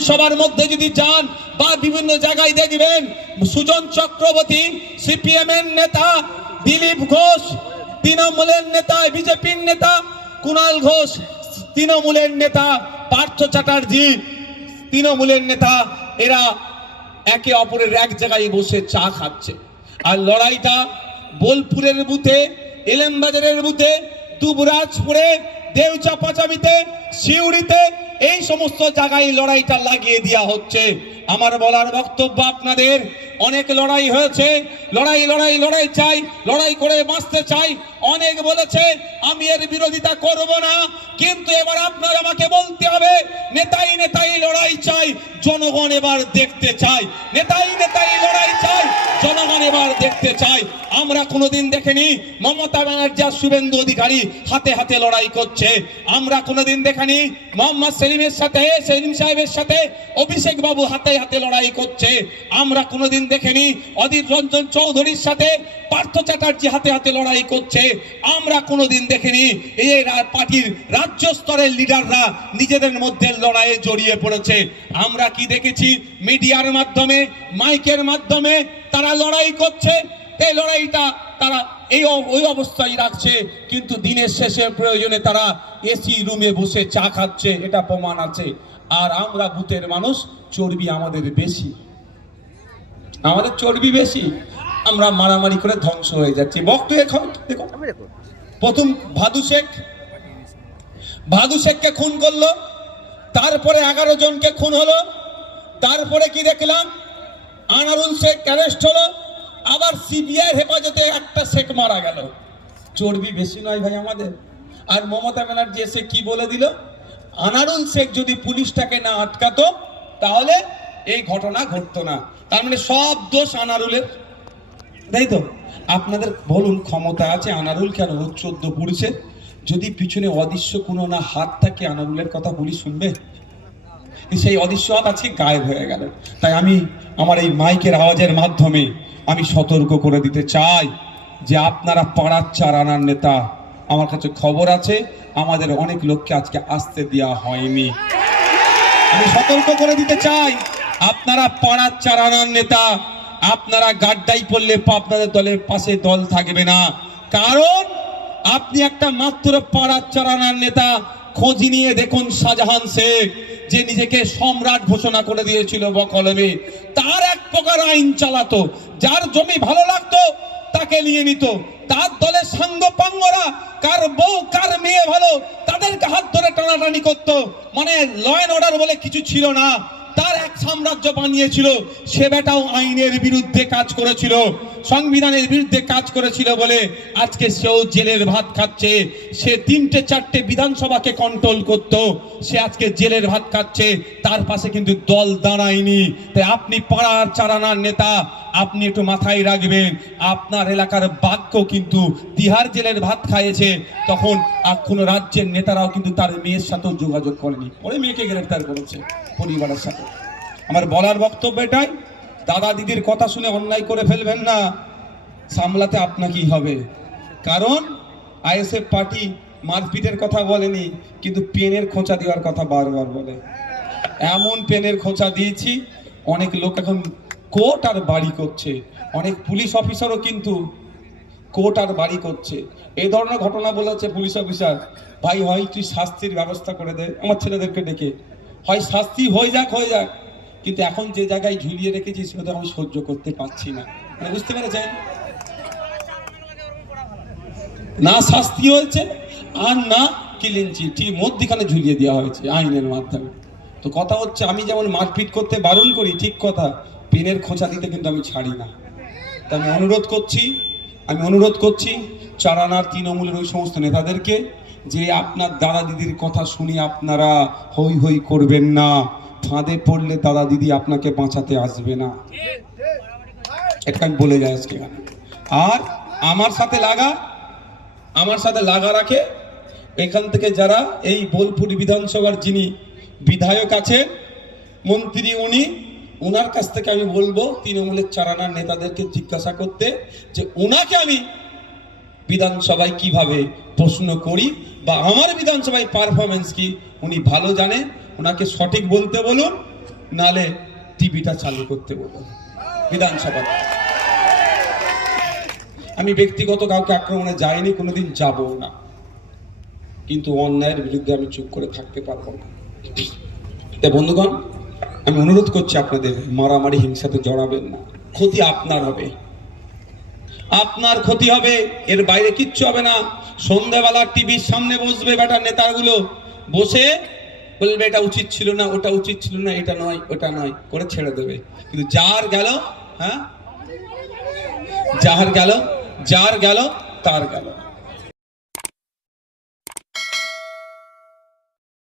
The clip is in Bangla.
বিধানসভার মধ্যে যদি যান বা বিভিন্ন জায়গায় দেখবেন সুজন চক্রবর্তী সিপিএম এর নেতা, দিলীপ ঘোষ তৃণমূলের নেতা, বিজেপির নেতা কুণাল ঘোষ তৃণমূলের নেতা, পার্থ চ্যাটার্জি তৃণমূলের নেতা, এরা একে অপরের এক জায়গায় বসে চা খাচ্ছে। আর লড়াইটা বোলপুরের বুথে, এলেমবাজারের বুথে, দুবরাজপুরে, দেউচাপাচামিতে, সিউড়িতে, এই সমস্ত জায়গায় লড়াইটা লাগিয়ে দেওয়া হচ্ছে। আমার বলার বক্তব্য আপনাদের, অনেক লড়াই হয়েছে, লড়াই লড়াই লড়াই চাই, লড়াই করে বাঁচতে চাই। অনেক বলেছে, আমি এর বিরোধিতা করব না, কিন্তু এবার আপনার আমাকে বলতে হবে নেতাই নেতাই লড়াই চাই, জনগণ এবার দেখতে চাই। নেতাই নেতাই লড়াই চাই, জনগণ এবার দেখতে চাই। আমরা কোনোদিন দেখিনি মমতা ব্যানার্জি আর শুভেন্দু অধিকারী হাতে হাতে লড়াই করছে। আমরা কোনোদিন দেখিনি মোহাম্মদ সেলিমের সাথে, সেলিম সাহেবের সাথে অভিষেক বাবু হাতে হাতে লড়াই করছে। আমরা কোনোদিন দেখিনি অধীর রঞ্জন চৌধুরীর সাথে পার্থ চ্যাটার্জি হাতে হাতে লড়াই করছে। আমরা কোনোদিন দেখিনি এই পার্টির রাজ্য স্তরের লিডাররা নিজেদের মধ্যে লড়াইয়ে জড়িয়ে পড়েছে। আমরা কি দেখেছি? মিডিয়ার মাধ্যমে, মাইকের মাধ্যমে তারা লড়াই করছে। এই লড়াইটা তারা ওই অবস্থায় রাখছে, কিন্তু দিনের শেষে প্রয়োজনে তারা এসি রুমে বসে চা খাচ্ছে, এটা প্রমাণ আছে। আর আমরা বুথের মানুষ, চর্বি আমাদের বেশি, আমাদের চর্বি বেশি, আমরা মারামারি করে ধ্বংস হয়ে যাচ্ছি। বক্তব্য এখন দেখো, প্রথম ভাদু শেখকে খুন করলো, তারপরে 11 জনকে খুন হলো, তারপরে কি দেখলাম আনারুল শেখ অ্যারেস্ট হলো, আবার সিবিআই হেফাজতে একটা শেখ মারা গেল। চর্বি বেশি নয় ভাই আমাদের? আর মমতা ব্যানার্জি এসে কি বলে দিল, আনারুল শেখ যদি পুলিশটাকে না আটকাতো তাহলে এই ঘটনা ঘটতো না। তার মানে সব দোষ আনারুলের, তাই তো? আপনাদের বলুন, ক্ষমতা আছে আনারুল কেন 14 পুলিশে? যদি পিছনে অদৃশ্য কোনো না হাত থাকে, আনারুলের কথা পুলিশ শুনবে? সেই অদৃশ্য হাত আজকে গায়েব হয়ে গেল। তাই আমি আমার এই মাইকের আওয়াজের মাধ্যমে আমি সতর্ক করে দিতে চাই যে আপনারা পাড়ার 4 আনার নেতা। আমার কাছে খবর আছে আমাদের অনেক লোককে আজকে আসতে দেওয়া হয়নি। আমি সতর্ক করে দিতে চাই, আপনারা পাড়ার 4 আনার নেতা, আপনারা গাড্ডাই পড়লে আপনাদের দলের পাশে দল থাকবে না। কারণ আপনি একটা মাত্র পাড়ার 4 আনার নেতা। খোঁজ নিয়ে দেখুন শাহজাহান শেখ, যে নিজেকে সম্রাট ঘোষণা করে দিয়েছিল বকলমে, তার এক প্রকার আইন চালাতো। যার জমি ভালো লাগতো তাকে নিয়ে নিত। তার দলের সাঙ্গপাঙ্গরা, কার বউ কার মেয়ে ভালো, তাদেরকে হাত ধরে টানাটানি করতো। মানে ল অ্যান্ড অর্ডার বলে কিছু ছিল না। তার এক সাম্রাজ্য বানিয়েছিল। সে বেটাও আইনের বিরুদ্ধে কাজ করেছিল, সংবিধানের বিরুদ্ধে কাজ করেছিল বলে আজকে সেও জেলের ভাত খাচ্ছে। সে 3-4টে বিধানসভাকে কন্ট্রোল করত, সে আজকে জেলের ভাত খাচ্ছে। তার পাশে কিন্তু দল দাঁড়ায়নি। তাই আপনি পাড়ার 4 আনার নেতা, আপনি একটু মাথায় রাখবেন, আপনার এলাকার বাক্য কিন্তু তিহার জেলের ভাত খাইয়েছে, তখন কোনো রাজ্যের নেতারাও কিন্তু তার মেয়ের সাথেও যোগাযোগ করেনি, পরে মেয়েকে গ্রেফতার করেছে পরিবারের সাথে। আমার বলার বক্তব্য এটাই, দাদা দিদির কথা শুনে অন্যায় করে ফেলবেন না, সামলাতে আপনাকেই হবে। কারণ আইএসএফ পার্টি মারপিটের কথা বলেনি, কিন্তু পেনের খোঁচা দেওয়ার কথা বারবার বলে। এমন পেনের খোঁচা দিয়েছি, অনেক লোক এখন কোর্ট আর বাড়ি করছে, অনেক পুলিশ অফিসারও কিন্তু কোর্ট আর বাড়ি করছে। এই ধরনের ঘটনা বলেছে পুলিশ অফিসার, ভাই হয় তুই শাস্তির ব্যবস্থা করে দে আমার ছেলেদেরকে ডেকে, হয় শাস্তি হয়ে যাক, কিন্তু এখন যে জায়গায় ঝুলিয়ে রেখেছি সেটা আমি সহ্য করতে পারছি না। মানে বুঝতে পেরেছেন? না শাস্তি হয়েছে আর না কিলিঞ্চি, ঠিক মধ্যখানে ঝুলিয়ে দেওয়া হয়েছে আইনের মাধ্যমে। তো কথা হচ্ছে, আমি যেমন মারপিট করতে বারণ করি, ঠিক কথা, পেনের খোঁচা দিতে কিন্তু আমি ছাড়ি না। তা আমি অনুরোধ করছি 4 আনার তৃণমূলের ওই সমস্ত নেতাদেরকে, যে আপনার দাদা দিদির কথা শুনে আপনারা হই হই করবেন না। ফাঁদে পড়লে দাদা দিদি আপনাকে বাঁচাতে আসবে না, এটা আমি বলে যাই আজকে। আর আমার সাথে লাগা রাখে এখান থেকে যারা এই বোলপুর বিধানসভার যিনি বিধায়ক আছেন, মন্ত্রী, ওনার কাছ থেকে আমি বলবো তৃণমূলের 4 আনার নেতাদেরকে জিজ্ঞাসা করতে, যে ওনাকে আমি বিধানসভায় কিভাবে প্রশ্ন করি বা আমার বিধানসভায় পারফরমেন্স কি উনি ভালো জানে, ওনাকে সঠিক বলতে বলুন। নালে টিভিটা চালু করতে বলুন বিধানসভা। আমি ব্যক্তিগত কাউকে আক্রমণে যাইনি, কোনোদিন যাবো না, কিন্তু অন্যায়ের বিরুদ্ধে আমি চুপ করে থাকতে পারবো না। তাই বন্ধুগণ, আমি অনুরোধ করছি আপনাদের, মারামারি হিংসাতে জড়াবেন না, ক্ষতি আপনার হবে, আপনার ক্ষতি হবে, এর বাইরে কিচ্ছু হবে না। সন্ধ্যাবেলা টিভির সামনে বসবে বেটা নেতাগুলো, বসে বলবে এটা উচিত ছিল না, ওটা উচিত ছিল না, এটা নয় ওটা নয় করে ছেড়ে দেবে। কিন্তু যার গেল, হ্যাঁ, যার গেল তার গেল।